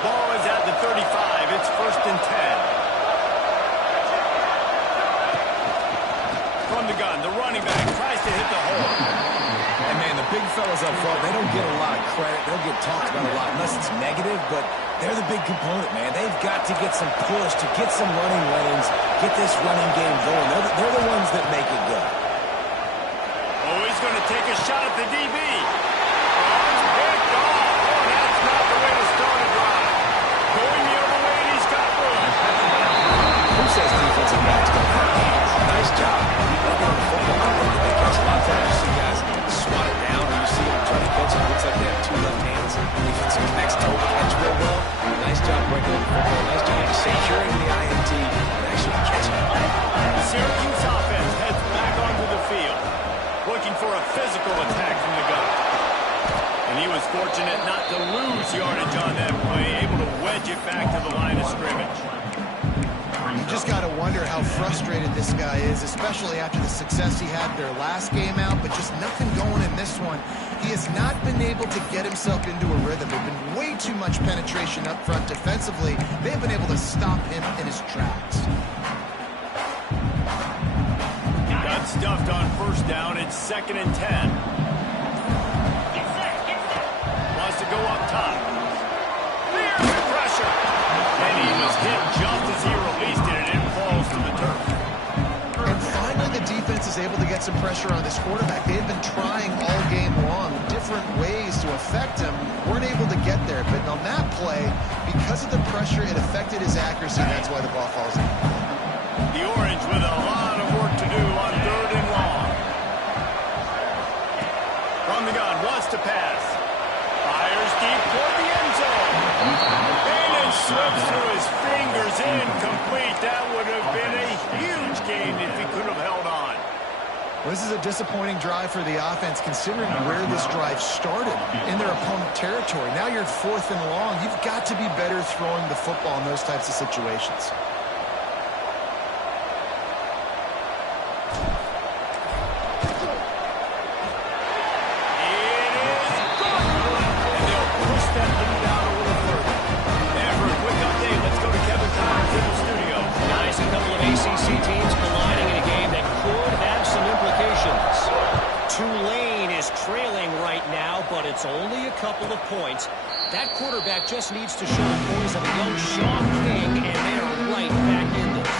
Ball is at the 35. It's first and 10. From the gun, the running back tries to hit the hole. And, man, the big fellas up front, they don't get a lot of credit. They'll get talked about a lot unless it's negative, but they're the big component, man. They've got to get some push, to get some running lanes, get this running game going. They're the ones that make it go. Oh, he's going to take a shot at the DB. Oh, it's picked off. Oh, that's not the way to start a drive. Going the other way, and he's got room. Who says defensive backs don't have hands? Nice job. They'll get on the football. They catch a lot of times. You see guys swat it down, or you see them try to catch it. It looks like they have 2 left hands. Defensive backs don't catch real well. Nice job breaking up the football. Nice job securing the INT and actually catching it. The Syracuse offense heads back onto the field, looking for a physical attack from the gun. And he was fortunate not to lose yardage on that play, able to wedge it back to the line of scrimmage. You just got to wonder how frustrated this guy is, especially after the success he had their last game out, but just nothing going in this one. He has not been able to get himself into a rhythm. There's been way too much penetration up front defensively. They've been able to stop him in his tracks. Got stuffed on first down. It's second and 10. Wants to go up top. Clear with pressure. And he was hit just as he released it, and it falls to the turf. And finally the defense is able to get some pressure on this quarterback. They've been trying all game long different ways to affect him. Weren't able to get there, but on that play, because of the pressure, it affected his accuracy, and that's why the ball falls in. The Orange with a lot of work to do on third and long. From the gun, wants to pass. Fires deep toward the end zone. And slips through his fingers, incomplete. That would have been a huge gain if he could have held on. Well, this is a disappointing drive for the offense, considering where this drive started in their opponent territory. Now you're 4th and long. You've got to be better throwing the football in those types of situations. But it's only a couple of points. That quarterback just needs to show the poise of a young Sean King, and they are right back in this.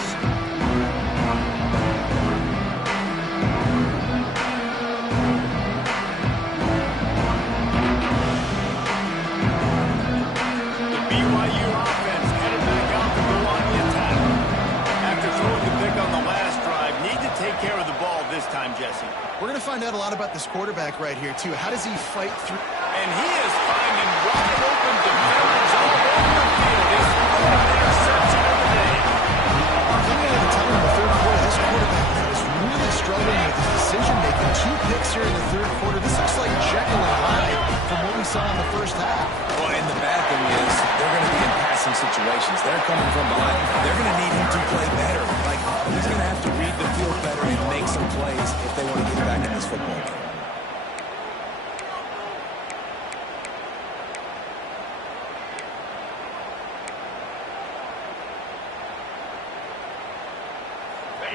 The BYU offense headed back out to go on the attack. After throwing the pick on the last drive, need to take care of the ball this time, Jesse. We're going to find out a lot about this quarterback right here, too. How does he fight through? And he is finding wide open defenders all over the field. His fourth interception of the day. Coming out of the tunnel in the third quarter, this quarterback is really struggling with his decision-making. 2 picks here in the third quarter. This looks like Jekyll and Hyde from what we saw in the first half. Well, and the bad thing is they're going to be in passing situations. They're coming from behind. They're going to need him to play better. Like, he's going to have to read the field better and make some plays if they want to get back in this football game.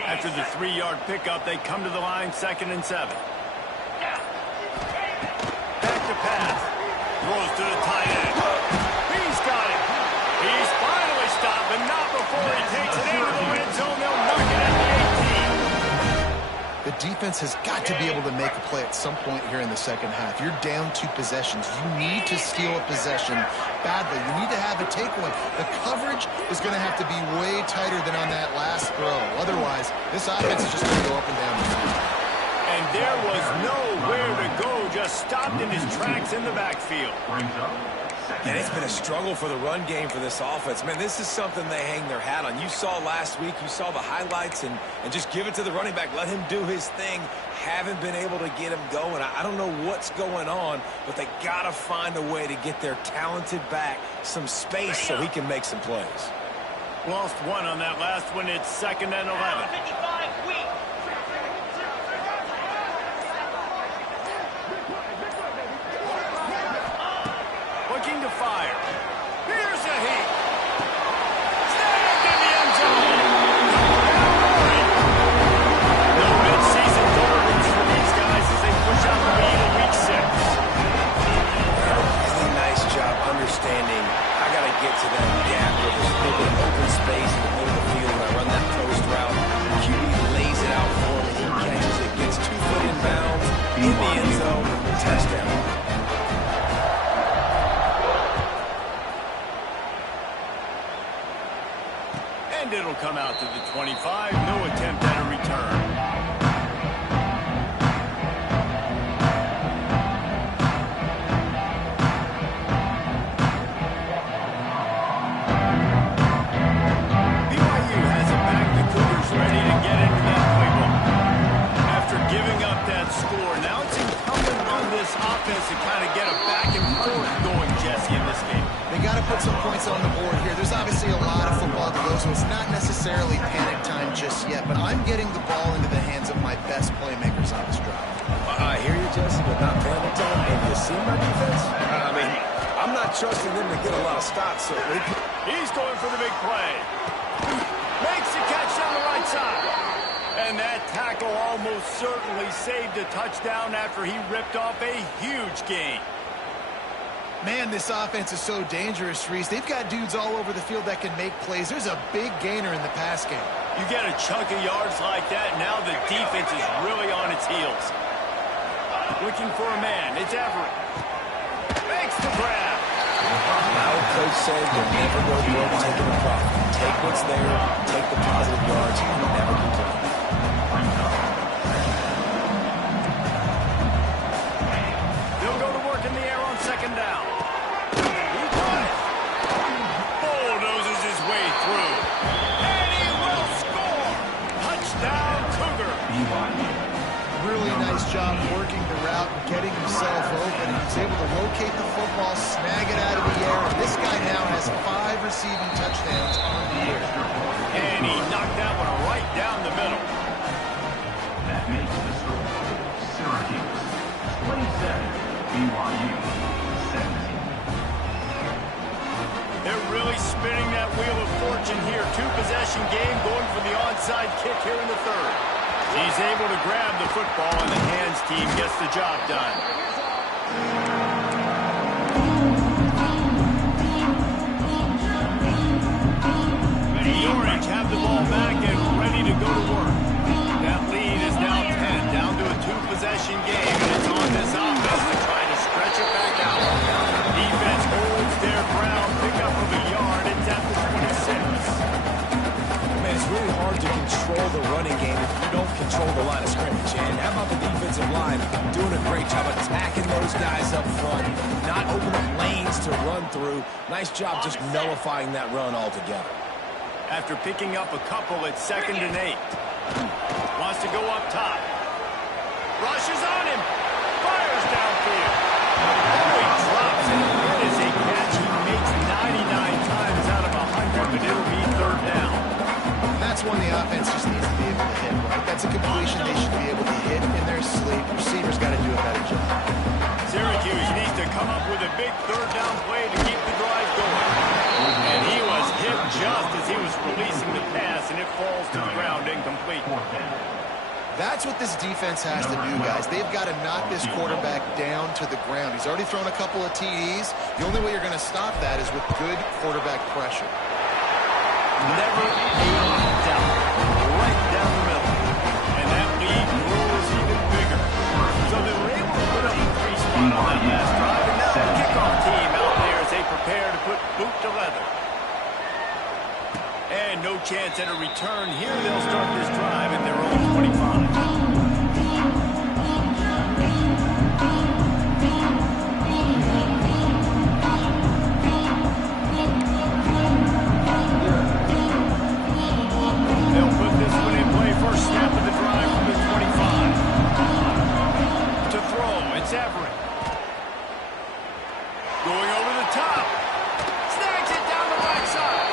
After the 3-yard pickup, they come to the line, 2nd and 7. Back to pass. Throws to the tight end. He's got it. He's finally stopped, but not before he takes it into the red zone. They'll mark it at the 18. The defense has got to be able to make a play at some point here in the second half. You're down 2 possessions. You need to steal a possession badly. You need to have a takeaway. The coverage is going to have to be way tighter than on that last throw. Otherwise, this offense is just going to go up and down the field. And there was nowhere to go, just stopped in his tracks in the backfield. And it's been a struggle for the run game for this offense. Man, this is something they hang their hat on. You saw last week, you saw the highlights, and just give it to the running back. Let him do his thing. Haven't been able to get him going. I don't know what's going on, but they got to find a way to get their talented back some space so he can make some plays. Lost 1 on that last one. It's 2nd and 11. Looking to fire. Here's a heat. Snagged in the end zone. No mid-season doldrums for these guys as they push out the lead in week 6. Really nice job understanding I got to get to that gap where there's a little bit of open space in the middle of the field when I run that post route. QB lays it out for him, and he catches it, gets 2 foot in bounds in the end zone, touchdown. And it'll come out to the 25. No attempt at a return. BYU has it back. The Cougars ready to get into that playbook. After giving up that score, now it's incumbent on this offense to kind of get a back and forth going, Jesse, in this game. They got to put some points on the board here. There's obviously a lot of football to go, so it's not necessarily panic time just yet, but I'm getting the ball into the hands of my best playmakers on this drive. I hear you, Jesse, but not panic time. And you see my defense? I mean, I'm not trusting them to get a lot of stops, so He's going for the big play. Makes the catch on the right side. And that tackle almost certainly saved a touchdown after he ripped off a huge gain. Man, this offense is so dangerous, Reese. They've got dudes all over the field that can make plays. There's a big gainer in the pass game. You get a chunk of yards like that, now the defense is really on its heels. Looking for a man. It's Everett. Makes the grab. Our coach said you'll never go broke taking a profit. Take what's there, take the positive yards, and never complain. They'll go to work in the air on 2nd down. He got it. Bulldozes his way through. And he will score. Touchdown, Cougar. football, snag it out of the air. And this guy now has 5 receiving touchdowns on the year. And he knocked that one right down the middle. That makes the score Syracuse 27, BYU 17. They're really spinning that wheel of fortune here. 2-possession game going for the onside kick here in the third. He's able to grab the football, and the hands team gets the job done. The Orange have the ball back and ready to go to work. That lead is now 10, down to a 2-possession game, and it's on this offense to try to stretch it back out. Defense holds their ground, pick up of a yard. It's at the 26. Man, it's really hard to control the running game if you don't control the line of scrimmage. And how about the defensive line doing a great job attacking those guys up front, not opening up lanes to run through. Nice job just nullifying that run altogether. After picking up a couple, it's 2nd and 8. Wants to go up top. Rushes on him. Fires downfield. Oh, he drops it. It is a catch he makes 99 times out of 100, but it'll be 3rd down. And that's one the offense just needs to be able to hit, right? That's a completion they should be able to hit in their sleep. Receivers got to do a better job. Syracuse needs to come up with a big 3rd down play to keep the drive going. And he was hit just as he was releasing the pass, and it falls to the ground incomplete. That's what this defense has to do, guys. They've got to knock this quarterback down to the ground. He's already thrown a couple of TDs. The only way you're going to stop that is with good quarterback pressure. Never a doubt. Right down the middle. And that lead grows even bigger. So they were able to put up a 3 spot on that last drive, and now the kickoff team out there as they prepare to put boot to leather. And no chance at a return here. They'll start this drive in their own 25. They'll put this one in play. First snap of the drive from the 25. To throw, it's Everett. Going over the top. Snags it down the right side.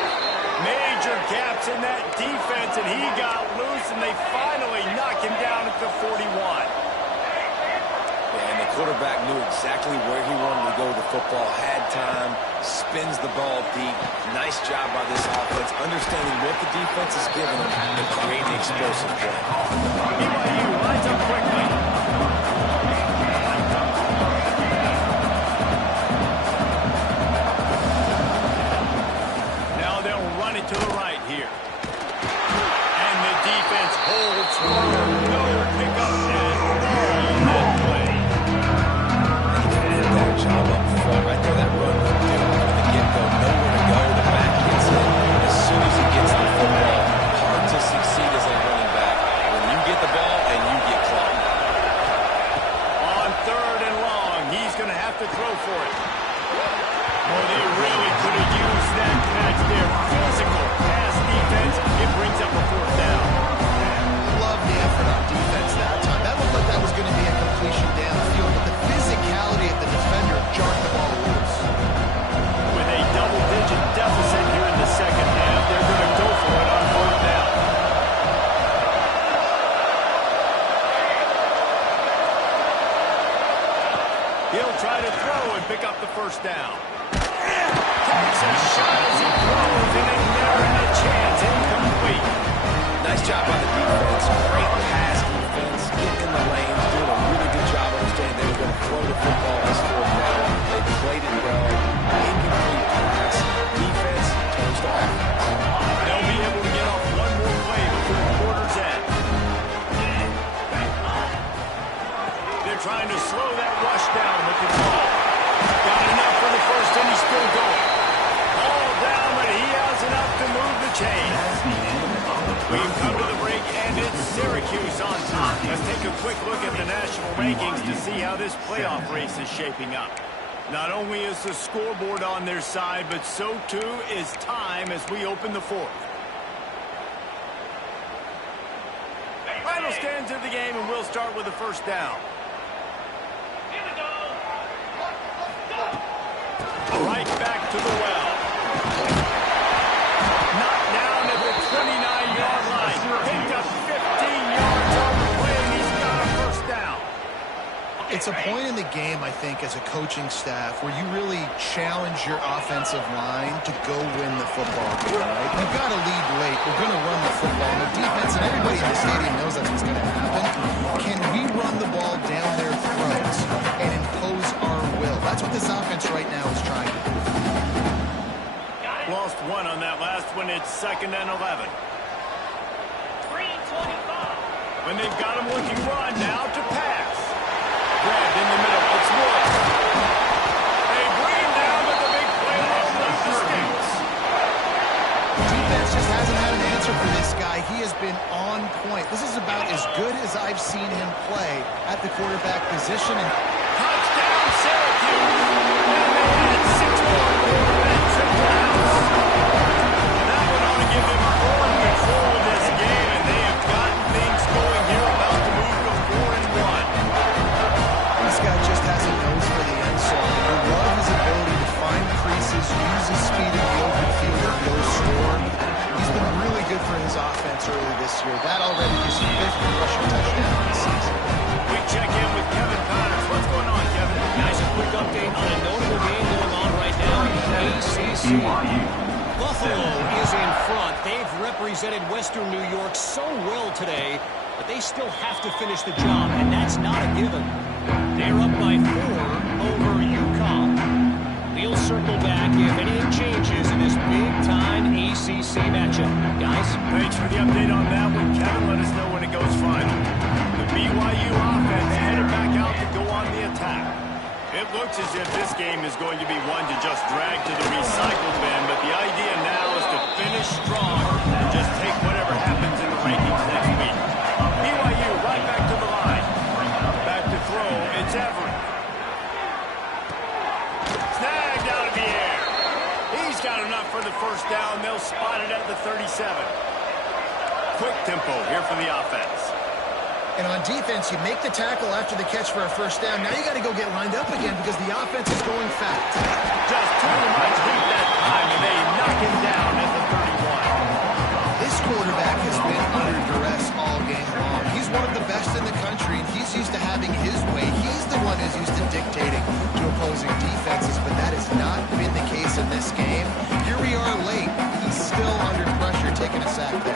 Major gaps in that defense, and he got loose, and they finally knock him down at the 41. And the quarterback knew exactly where he wanted to go with the football, had time, spins the ball deep. Nice job by this offense, understanding what the defense is giving them and creating explosive play. BYU lines up quickly. Now they'll run it to the right here. And the defense holds firm. No pickup and all that play. That job up front, right there, that run from the get-go, nowhere to go. The back gets in. As soon as he gets the football, hard to succeed as a running back when you get the ball and you get clocked. On 3rd and long, he's going to have to throw for it. Oh, they really could have used that catch there. Physical pass defense. It brings up a 4th down. Love the effort on defense that time. That looked like that was going to be a completion downfield, but the physicality of the defender jarred the ball loose. With a double-digit deficit here in the 2nd half, they're going to go for it on 4th down. He'll try to throw and pick up the 1st down. Takes a shot as he throws, and they never had a chance. Incomplete. Nice job by the defense. Great pass defense. Get in the lanes. Doing a really good job understanding they were going to throw the football this 4th down. They played it well. Incomplete pass. Defense turns to offense. They'll be able to get off one more play before the quarter's end. They're trying to slow that rush down with the ball. Got enough for the 1st, and he's still going. Ball down, but he has enough to move the chain. We've come to the break, and it's Syracuse on top. Let's take a quick look at the national rankings to see how this playoff race is shaping up. Not only is the scoreboard on their side, but so too is time as we open the 4th. Final stands of the game, and we'll start with the 1st down. to the well. Knocked down at the 29-yard line. Picked up 15 yards on the play, and he's got a first down. It's a point in the game, I think, as a coaching staff where you really challenge your offensive line to go win the football game, right? You've got to lead late. We're going to run the football. And the defense and everybody in the stadium knows that's what's going to happen. Can we run the ball down their throats and impose our will? That's what this offense right now is trying to do. Lost one on that last one. It's 2nd and 11. 3:25. When they've got him looking run, now to pass. Grabbed in the middle. It's Woods. They bring him down, but the big play won't leave the sticks. Defense just hasn't had an answer for this guy. He has been on point. This is about as good as I've seen him play at the quarterback position. And Touchdown, Syracuse. And they had 6 more quarterbacks in the house. That one ought to give them full control of this game, and they have gotten things going here, about to move to 4-1. this guy just has a nose for the end zone. I love his ability to find creases, use his speed in the open field, and go score. He's been really good for his offense early this year. That already is his 5th rushing touchdown of the season. We check in with Kevin Connors. What's going on, Kevin? Guys, a quick update on a notable game going on right now in the ACC. BYU. Buffalo is in front. They've represented Western New York so well today, but they still have to finish the job, and that's not a given. They're up by 4 over UConn. We'll circle back if anything changes in this big-time ACC matchup. Guys? Thanks for the update on that one, Kevin. Let us know when it goes final. The BYU offense headed back out to go on the attack. It looks as if this game is going to be one to just drag to the recycle bin, but the idea now is to finish strong and just take whatever happens in the rankings next week. BYU right back to the line. Back to throw. It's Everett. Snagged out of the air. He's got enough for the first down. They'll spot it at the 37. Quick tempo here for the offense. And on defense, you make the tackle after the catch for a first down. Now you got to go get lined up again because the offense is going fast. Just too much heat that time, and they knock him down at the 31. This quarterback has been under duress all game long. He's one of the best in the country, and he's used to having his way. He's the one who's used to dictating to opposing defenses, but that has not been the case in this game. Here we are late. He's still under pressure, taking a sack there.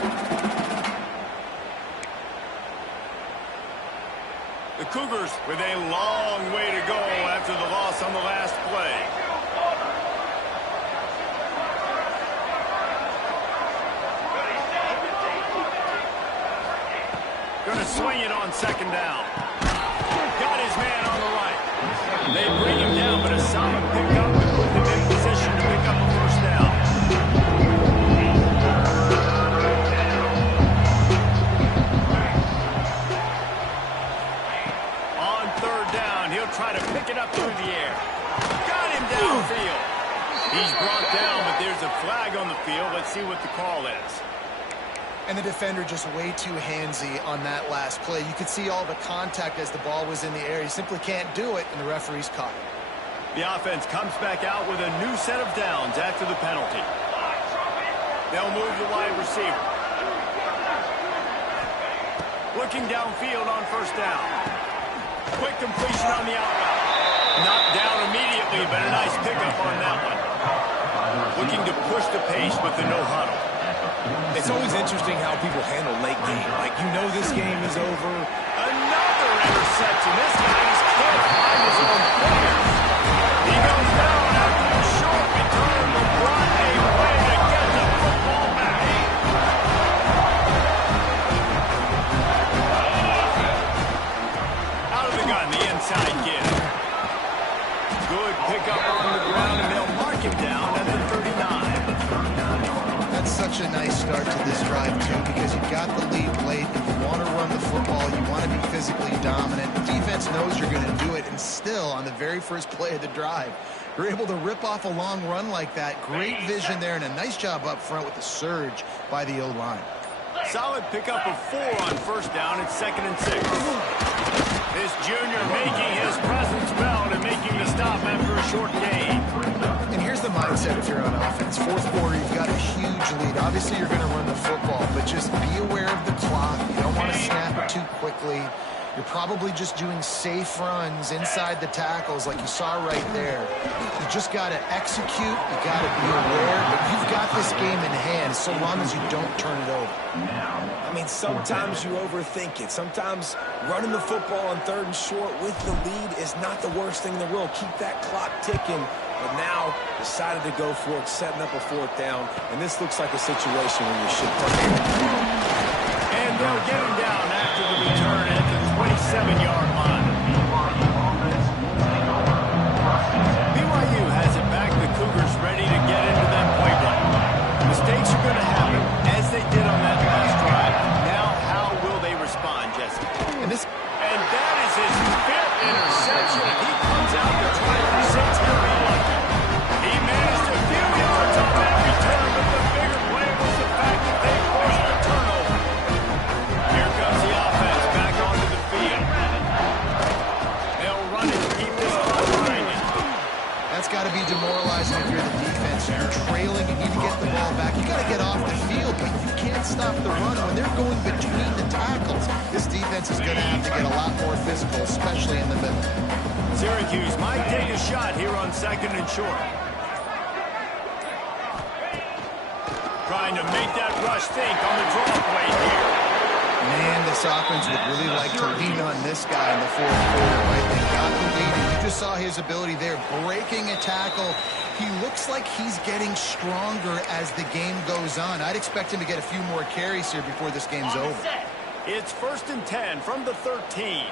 The Cougars with a long way to go after the loss on the last play. Going to swing it on 2nd down. Got his man on the right. They bring him down, but a solid pickup to put them in position to pick up a first down. On 3rd down, he'll try to pick it up through the air. Got him downfield. He's brought down, but there's a flag on the field. Let's see what the call is. And the defender just way too handsy on that last play. You could see all the contact as the ball was in the air. He simply can't do it, and the referee's caught it. The offense comes back out with a new set of downs after the penalty. They'll move the wide receiver. Looking downfield on 1st down. Quick completion on the outroute. Knocked down immediately, but a nice pickup on that one. Looking to push the pace with the no huddle. It's always interesting how people handle late game. Like, you know this game is over. Another interception. This guy just can't find his own players. He goes down after a short return, but brought a way to get the football back. Out of the gun, the inside give. Good pickup on the ground, and they'll mark him down at the 39. That's such a nice start to this drive, too, because you've got the lead late. If you want to run the football, you want to be physically dominant. The defense knows you're going to do it, and still, on the very first play of the drive, you're able to rip off a long run like that. Great vision there, and a nice job up front with the surge by the O-line. Solid pickup of 4 on 1st down. It's 2nd and 6. This junior making his presence felt and making the stop after a short gain. And here's the mindset if you're on offense. Fourth quarter, you've got a huge lead. Obviously, you're going to run the football, but just be aware of the clock. You don't want to snap it too quickly. You're probably just doing safe runs inside the tackles like you saw right there. You just got to execute. You got to be aware, but you've got this game in hand so long as you don't turn it over. I mean, sometimes you overthink it. Sometimes running the football on 3rd and short with the lead is not the worst thing in the world. Keep that clock ticking. But now decided to go for it, setting up a 4th down. And this looks like a situation where you should take it. And they'll get him down after the return at the 27-yard line. BYU has it back. The Cougars ready to get into that playbook. Mistakes are going to happen, as they did on that last drive. Now, how will they respond, Jesse? And that is his 5th interception. He comes out to try to present him reluctant. He managed a few yards on that return, but the bigger play was the fact that they forced the turnover. Here comes the offense back onto the field. They'll run it to keep this clock running. That's got to be demoralizing if you're the defense. You're trailing, you need to get the ball back. You got to get off the field, but you can't stop the run when they're going between the tackles. This defense is going to have to get a lot more physical, especially in the middle. Syracuse might take a shot here on 2nd and short. Trying to make that rush think on the draw play here. Man, this offense would really like to lean on this guy in the 4th quarter, right? They got the lead, and you just saw his ability there, breaking a tackle. He looks like he's getting stronger as the game goes on. I'd expect him to get a few more carries here before this game's over. It's 1st and 10 from the 13.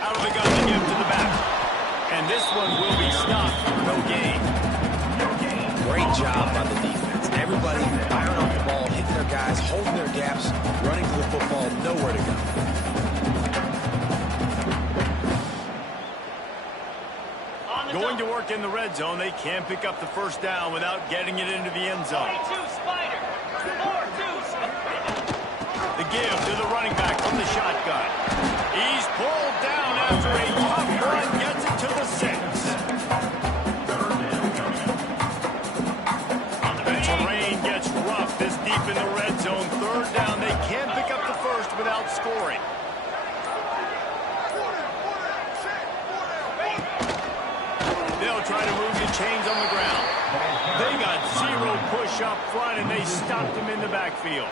Out of the gun to give to the back. And this one will be stopped for no gain. Great job by the defense. Everybody firing off the ball, hitting their guys, holding their gaps, running to the football, nowhere to go. Going to work in the red zone. They can't pick up the 1st down without getting it into the end zone. 22 Spider. 4-2. The give to the running back from the shotgun. He's pulled down after a tough run, gets it to the 6. The terrain gets rough this deep in the red zone. 3rd down. They can't pick up the 1st without scoring. They'll try to move the chains on the ground. They got 0 push up front, and they stopped him in the backfield.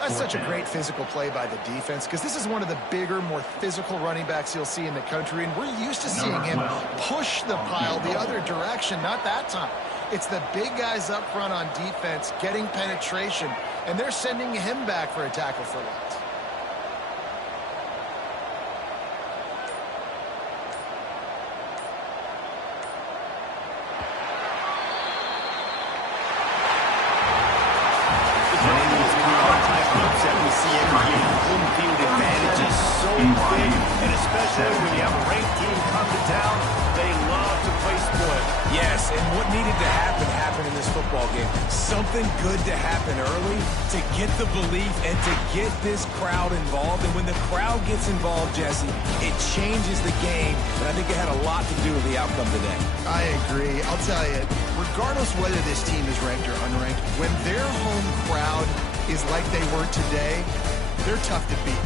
That's such a great physical play by the defense because this is one of the bigger, more physical running backs you'll see in the country, and we're used to seeing him push the pile the other direction. Not that time. It's the big guys up front on defense getting penetration, and they're sending him back for a tackle for loss. And especially when you have a ranked team come to town, they love to play spoil. Yes, and what needed to happen happened in this football game. Something good to happen early to get the belief and to get this crowd involved. And when the crowd gets involved, Jesse, it changes the game. And I think it had a lot to do with the outcome today. I agree. I'll tell you, regardless whether this team is ranked or unranked, when their home crowd is like they were today, they're tough to beat.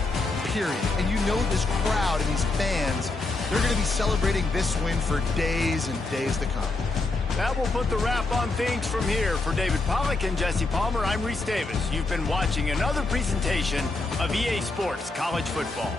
Period. And you know this crowd and these fans, they're going to be celebrating this win for days and days to come. That will put the wrap on things from here. For David Pollack and Jesse Palmer, I'm Reese Davis. You've been watching another presentation of EA Sports College Football.